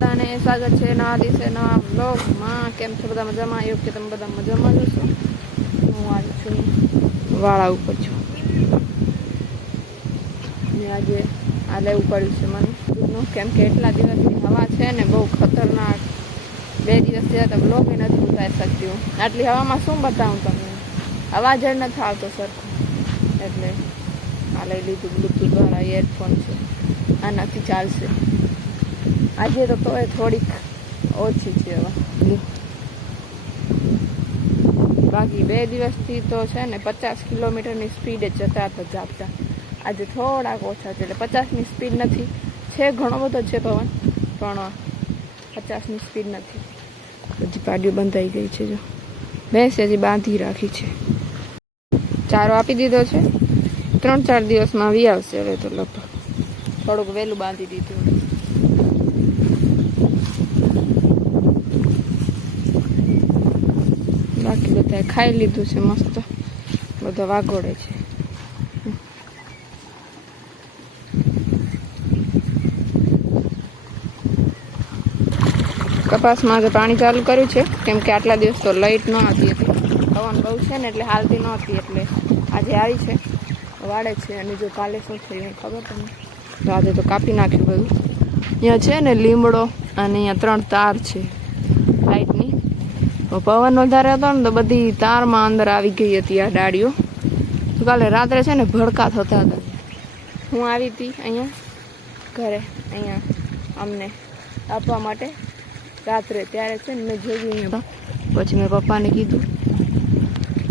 અને સ્વાગત છે નવા દિવસે નવા બ્લોગમાં. કેમ છો બધા? મજામાં? એવું કે તમે બધા મજામાં જ છો? હું આવી છું વાળા ઉપર છું ને આજે આ લેવું પડ્યું છે મને દૂધનું, કેમ કે એટલા દિવસની હવા છે ને બહુ ખતરનાક. 2 દિવસ થયા તો બ્લોગ નથી ઉતારી શકતી હું. આટલી હવામાં શું બતાવું તમને, અવાજ જ નથી આવતો સરખો. એટલે આ લઈ લીધું બ્લૂટૂથ વાળા ઈયરફોન છે, આનાથી ચાલશે. આજે તો તોય થોડીક ઓછી છે હવા, બાકી 2 દિવસથી તો છે ને 50 કિલોમીટરની સ્પીડે જતા હતા જાપતા. આજે થોડાક ઓછા છે, એટલે 50ની સ્પીડ નથી. છે ઘણો બધો છે પવન, પણ 50ની સ્પીડ નથી. બધી પાડીઓ બંધાઈ ગઈ છે. જો ભેંસ હજી બાંધી રાખી છે, ચારો આપી દીધો છે. 3-4 દિવસમાં આવી આવશે. હવે તો લગભગ થોડુંક વહેલું બાંધી દીધું. બાકી બધા ખાઈ લીધું છે, મસ્ત બધા વાગોડે છે. કપાસમાં આજે પાણી ચાલુ કર્યું છે, કેમ કે આટલા દિવસ તો લાઇટ ન હતી. પવન બહુ છે ને એટલે હાલતી નહોતી, એટલે આજે આવી છે, વાળે છે. અને જો કાલે શું થયું ખબર તમને? તો આજે તો કાપી નાખ્યું બધું. અહીંયા છે ને લીમડો, અને અહીંયા 3 તાર છે લાઇટની. પવન વધારે હતો ને તો બધી તારમાં અંદર આવી ગઈ હતી આ ડાળીઓ. તો કાલે રાત્રે છે ને ભડકા થતા હતા. હું આવી હતી અહીંયા ઘરે, અહીંયા અમને આપવા માટે રાત્રે. ત્યારે છે ને મેં જોયું અહીંયા. પછી મેં પપ્પાને કીધું.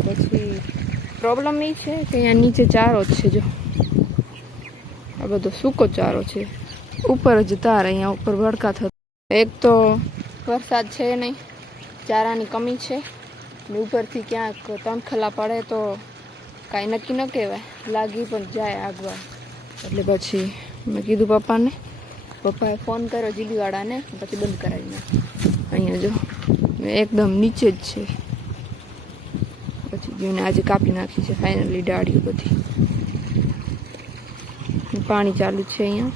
પછી પ્રોબ્લેમ એ છે કે અહીંયા નીચે ચારો જ છે. જો આ બધો સૂકો ચારો છે, ઉપર જ તાર. અહીંયા ઉપર ભડકા થતા. એક તો વરસાદ છે નહીં, ચારાની કમી છે ને ઉપરથી ક્યાંક તણખલા પડે તો કાંઈ નક્કી ન કહેવાય, લાગી પણ જાય આગવા. એટલે પછી મેં કીધું પપ્પાને. પપ્પાએ ફોન કર્યો જીબીવાળાને, પછી બંધ કરાવી નાખ્યું. અહીંયા જો એકદમ નીચે જ છે. પછી જોઈને આજે કાપી નાખી છે ફાઇનલી ડાળીઓ બધી. પાણી ચાલુ છે અહીંયા.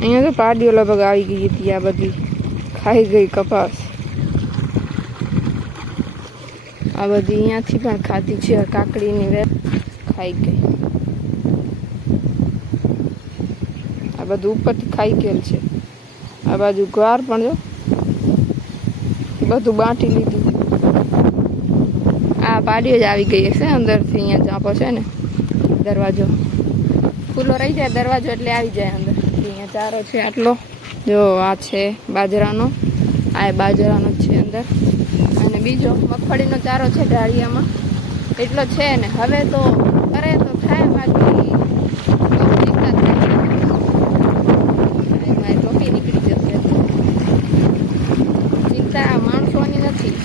અહીંયા તો પાડીઓ લગભગ આવી ગઈ હતી. આ બધી ખાઈ ગઈ કપાસ. આ બધી અહીંયાથી પણ ખાધી છે, કાકડીની વેલ ખાઈ ગઈ. આ બધું ઉપરથી ખાઈ ગયેલ છે. આ બાજુ ગ્વાર પણ જો બધું બાંટી લીધું. આ પાડીઓ જ આવી ગઈ હશે અંદરથી. અહીંયા ચાંપો છે ને, દરવાજો ખુલ્લો રહી જાય દરવાજો એટલે આવી જાય અંદર. અહીંયા ચારો છે આટલો. જો આ છે બાજરાનો, આ બાજરાનો જ છે અંદર. અને બીજો મગફળીનો ચારો છે ઢાળિયામાં, એટલો છે ને. હવે તો કરે તો થાય, બાકી એમાં ટોપી નીકળી જશે. ચિંતા માણસોની નથી,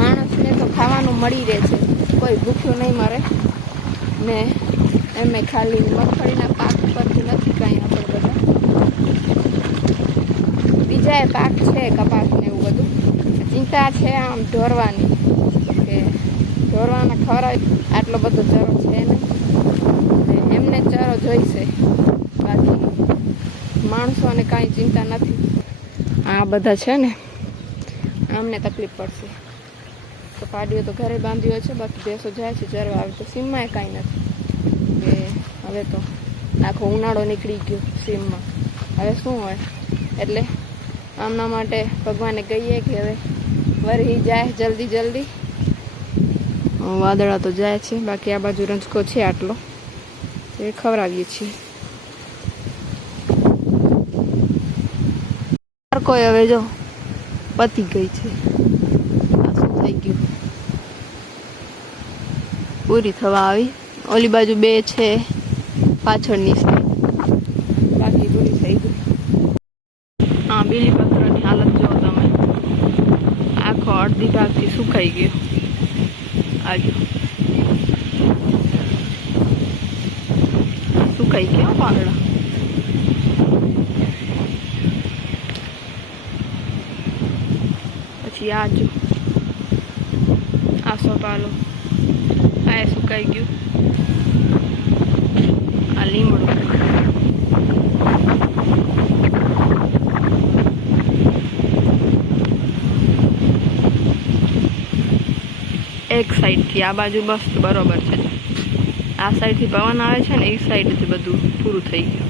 માણસને તો ખાવાનું મળી રહે છે, કોઈ ભૂખ્યું નહીં મરે ને. એમે ખાલી મગફળીના પાક પરથી નથી કાંઈ. આપણે બધા બીજા પાક છે, કપાસ ને એવું બધું. ચિંતા છે આમ ઢોરવાની, કે ઢોરવાના ખવડાવે. આટલો બધો ચરો છે નહીં, એમને ચરો જોઈશે. બાકી માણસોને કાંઈ ચિંતા નથી. આ બધા છે ને, અમને તકલીફ પડશે. તો પાડીઓ તો ઘરે બાંધી હોય છે, બાકી ભેંસો જાય છે ચરવા. આવે તો સીમમાં કાંઈ નથી. કે હવે તો આખો ઉનાળો નીકળી ગયો સીમમાં. હવે શું હોય? એટલે આમના માટે ભગવાને કહીએ કે હવે વરહી જાય જલ્દી જલ્દી. વાદળા તો જાય છે, બાકી આ બાજુ રંજકો છે આટલો, એ ખવડાવીએ છીએ. કોઈ હવે જો પતી ગઈ છે. આ શું થઈ ગયું? પૂરી થવા આવી. ઓલી બાજુ 2 છે પાછળની સાઈડ, બાકી પૂરી થઈ ગઈ. હા, બીલીપત્રની હાલત જો તમે. આખો અડધી ભાગથી સુકાઈ ગયો. આજુ સુકાઈ ગયો પાંદડા. પછી આજુ આ સોપાલો, આ સુકાઈ ગયું. આ લીમડું એક સાઈડથી આ બાજુ બસ બરોબર છે, આ સાઈડથી પવન આવે છે ને એ સાઈડથી બધું પૂરું થઈ ગયું.